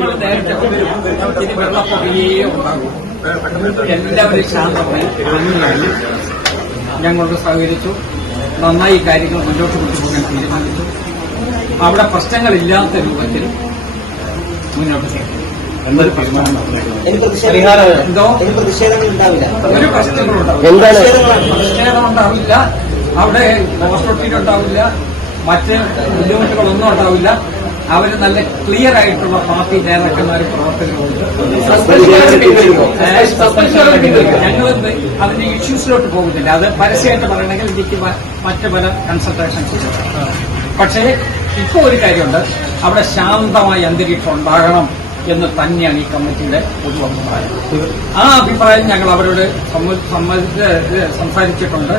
കാര്യങ്ങൾ നേരത്തെ വരും ഇനി വെള്ളപ്പൊക്കയേ ഉണ്ടാകും. എല്ലാവരും ശാന്തമായി ഞങ്ങളോട് സഹകരിച്ചു. നന്നായി കാര്യങ്ങൾ മുന്നോട്ട് കൊണ്ടുപോകാൻ തീരുമാനിച്ചു. അവിടെ പ്രശ്നങ്ങളില്ലാത്ത രൂപത്തിൽ മുന്നോട്ട് ചെയ്യും എന്നൊരു തീരുമാനം എന്തോ ഒരു പ്രതിഷേധം ഉണ്ടാവില്ല. അവിടെ ഹോസ്പിറ്റലുണ്ടാവില്ല ഉണ്ടാവില്ല മറ്റ് ബുദ്ധിമുട്ടുകളൊന്നും ഉണ്ടാവില്ല. അവർ നല്ല ക്ലിയർ ആയിട്ടുള്ള പാർട്ടി നേതാക്കന്മാരും പ്രവർത്തകരുമുണ്ട്. ഞങ്ങൾ അതിന്റെ ഇഷ്യൂസിലോട്ട് പോകുന്നില്ല. അത് പരസ്യമായിട്ട് പറയണമെങ്കിൽ എനിക്ക് മറ്റ് പല കൺസൾട്ടേഷൻസ് പക്ഷേ ഇപ്പൊ ഒരു കാര്യമുണ്ട്. അവിടെ ശാന്തമായി അന്തരീക്ഷം ഉണ്ടാകണം. എന്ന് തന്നെയാണ് ഈ കമ്മിറ്റിയുടെ പൊതു അഭിപ്രായം ആ അഭിപ്രായം ഞങ്ങൾ അവരോട് സംസാരിച്ചിട്ടുണ്ട്.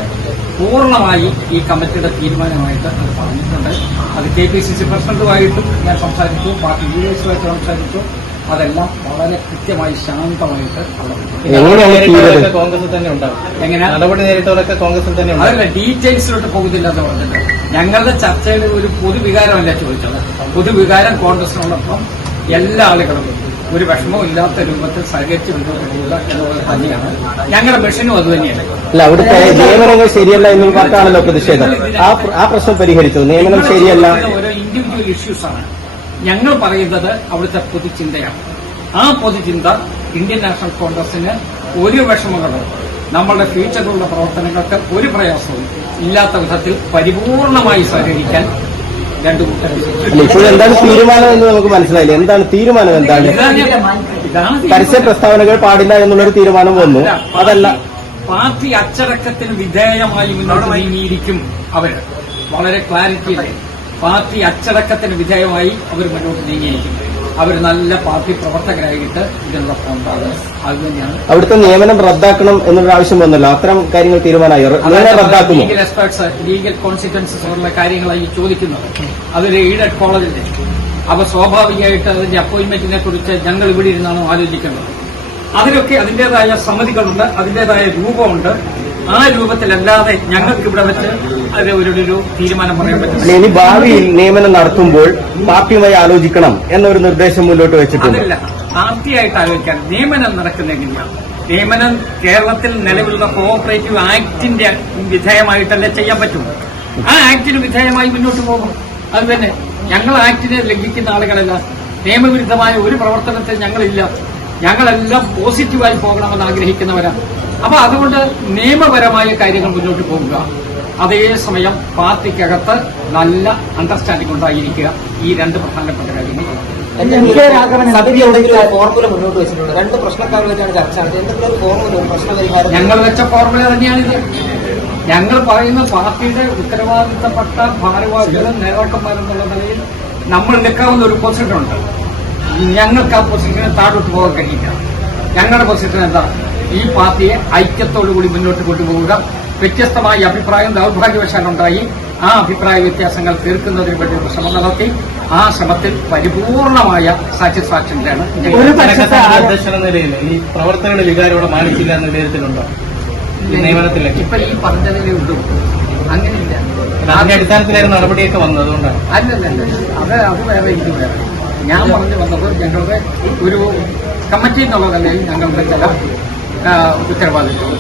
പൂർണമായി ഈ കമ്മിറ്റിയുടെ തീരുമാനമായിട്ട് അത് പറഞ്ഞിട്ടുണ്ട്. അത് കെ പി സി സി പ്രസിഡന്റുമായിട്ടും ഞാൻ സംസാരിച്ചു പാർട്ടി ലീഡേഴ്സുമായിട്ട് സംസാരിച്ചു. അതെല്ലാം വളരെ കൃത്യമായി ശാന്തമായിട്ട് കോൺഗ്രസിൽ തന്നെ ഉണ്ടാവും. എങ്ങനെ? നടപടി നേരിട്ടവരൊക്കെ കോൺഗ്രസിൽ തന്നെ അതല്ല ഡീറ്റെയിൽസിലോട്ട് പോകുന്നില്ല എന്ന് പറഞ്ഞിട്ട്. ഞങ്ങളുടെ ചർച്ചയിൽ ഒരു പൊതുവികാരമല്ല ചോദിച്ചത്. പൊതുവികാരം കോൺഗ്രസിനോടൊപ്പം എല്ലാ ആളുകളും ഒരു വിഷമവും ഇല്ലാത്ത രൂപത്തിൽ സഹകരിച്ച് മുന്നോട്ട് പോവുക എന്നുള്ളത് തന്നെയാണ് ഞങ്ങളുടെ മിഷനും അത് തന്നെയാണ്. അല്ല അവിടുത്തെ നിയമനങ്ങൾ ശരിയല്ല പ്രതിഷേധം. ആ പ്രശ്നം പരിഹരിച്ചു നിയമനം ശരിയല്ല. ഓരോ ഇൻഡിവിജ്വൽ ഇഷ്യൂസ് ആണ്. ഞങ്ങൾ പറയുന്നത് അവിടുത്തെ പൊതുചിന്തയാണ്. ആ പൊതുചിന്ത ഇന്ത്യൻ നാഷണൽ കോൺഗ്രസിന് ഒരു വിഷമങ്ങളും നമ്മളുടെ ഫ്യൂച്ചറിലുള്ള പ്രവർത്തനങ്ങൾക്ക് ഒരു പ്രയാസവും ഇല്ലാത്ത വിധത്തിൽ പരിപൂർണമായി സഹകരിക്കാൻ രണ്ടു കൂട്ടരും എന്താണ് തീരുമാനം എന്ന് നമുക്ക് മനസ്സിലായില്ല. എന്താണ് തീരുമാനം? എന്താണ്? പരസ്യ പ്രസ്താവനകൾ പാടില്ല എന്നുള്ളൊരു തീരുമാനം വന്നു. അതല്ല. പാർട്ടി അച്ചടക്കത്തിന് വിധേയമായി മുന്നോട്ട് നീങ്ങിയിരിക്കും അവർ. വളരെ ക്ലാരിറ്റിയിലായി. പാർട്ടി അച്ചടക്കത്തിന് വിധേയമായി അവർ മുന്നോട്ട് നീങ്ങിയിരിക്കും അവർ നല്ല പാർട്ടി പ്രവർത്തകരായിട്ട് ഇതിനുള്ള ഉണ്ടാകും അത് തന്നെയാണ് അവിടുത്തെ നിയമനം റദ്ദാക്കണം എന്നുള്ള ആവശ്യം വന്നല്ലോ. അത്തരം കാര്യങ്ങൾ തീരുമാനമായി. ലീഗൽ എക്സ്പേർട്സ് ലീഗൽ കോൺസിക്വൻസസ് ഉള്ള കാര്യങ്ങളായി ചോദിക്കുന്നത്. അതൊരു എയ്ഡഡ് കോളേജിന്റെ അവ സ്വാഭാവികമായിട്ട് അതിന്റെ അപ്പോയിന്റ്മെന്റിനെ കുറിച്ച് ഞങ്ങൾ ഇവിടെ ഇരുന്നാണ് ആലോചിക്കുന്നത്. അതിനൊക്കെ അതിന്റേതായ സമിതികളുണ്ട് അതിന്റേതായ രൂപമുണ്ട്. ആ രൂപത്തിലല്ലാതെ ഞങ്ങൾക്ക് ഇവിടെ വെച്ച് അത് ഒരു തീരുമാനം പറയാൻ പറ്റില്ല. ഇനി ഭാവി നിയമനം നടത്തുമ്പോൾ പാർട്ടിയുമായി ആലോചിക്കണം എന്നൊരു നിർദ്ദേശം മുന്നോട്ട് വെച്ചിട്ടുണ്ട്. അതല്ല. പാർട്ടിയായിട്ട് ആലോചിക്കാൻ. നിയമനം നടക്കുന്ന എങ്ങനെയാണ് നിയമനം കേരളത്തിൽ നിലവിലുള്ള കോഓപ്പറേറ്റീവ് ആക്ടിന്റെ വിധേയമായിട്ടല്ലേ ചെയ്യാൻ പറ്റും? ആ ആക്ടിന് വിധേയമായി മുന്നോട്ട് പോകും. അത് തന്നെ. ഞങ്ങൾ ആക്ടിനെ ലംഘിക്കുന്ന ആളുകളല്ല. നിയമവിരുദ്ധമായ ഒരു പ്രവർത്തനത്തിൽ ഞങ്ങളില്ല. ഞങ്ങളെല്ലാം പോസിറ്റീവായി പോകണമെന്ന് ആഗ്രഹിക്കുന്നവരാണ് അപ്പൊ അതുകൊണ്ട് നിയമപരമായ കാര്യങ്ങൾ മുന്നോട്ട് പോകുക. അതേസമയം പാർട്ടിക്കകത്ത് നല്ല അണ്ടർസ്റ്റാൻഡിംഗ് ഉണ്ടായിരിക്കുക. ഈ രണ്ട് പ്രധാനപ്പെട്ട കാര്യങ്ങൾ. ഞങ്ങൾ വെച്ച ഫോർമുല തന്നെയാണിത്. ഞങ്ങൾ പറയുന്ന പാർട്ടിയുടെ ഉത്തരവാദിത്തപ്പെട്ട ഭാരവാഹികളും നേതാക്കന്മാരെന്നുള്ള നിലയിൽ നമ്മൾ നിൽക്കാവുന്ന ഒരു പൊസിഷൻ ഉണ്ട്. ഞങ്ങൾക്ക് ആ പൊസിഷനെ താഴോട്ട് പോകാൻ കഴിയില്ല. ഞങ്ങളുടെ പൊസിഷൻ എന്താ? ഈ പാർട്ടിയെ ഐക്യത്തോടുകൂടി മുന്നോട്ട് കൊണ്ടുപോവുക. വ്യത്യസ്തമായ അഭിപ്രായം ദൗർഭാഗ്യവശാലുണ്ടായി. ആ അഭിപ്രായ വ്യത്യാസങ്ങൾ തീർക്കുന്നതിന് വേണ്ടി ഒരു ശ്രമം നടത്തി. ആ ശ്രമത്തിൽ പരിപൂർണമായ സാറ്റിസ്ഫാക്ഷനിലാണ് ഞങ്ങൾ നിലയിൽ ഈ പ്രവർത്തകരുടെ വികാരോടെ ഇവിടെ മാനിച്ചില്ല എന്ന വിലയിരുത്തലുണ്ടോ ഈ നിയമനത്തിലേക്ക്. ഇപ്പൊ ഈ പറഞ്ഞതിലേ ഉള്ളൂ. അങ്ങനെയില്ല. അതിന്റെ അടിസ്ഥാനത്തിലായിരുന്നു നടപടിയൊക്കെ വന്നത് അതുകൊണ്ടാണ്. അല്ലല്ല അത് അത് വേറെ ഇത് വേറെ. ഞാൻ പറഞ്ഞു വന്നത് ഞങ്ങളുടെ ഒരു കമ്മിറ്റി എന്നുള്ള നിലയിൽ ഞങ്ങളുടെ ചില ആ, ഉത്തരവാദിത്വം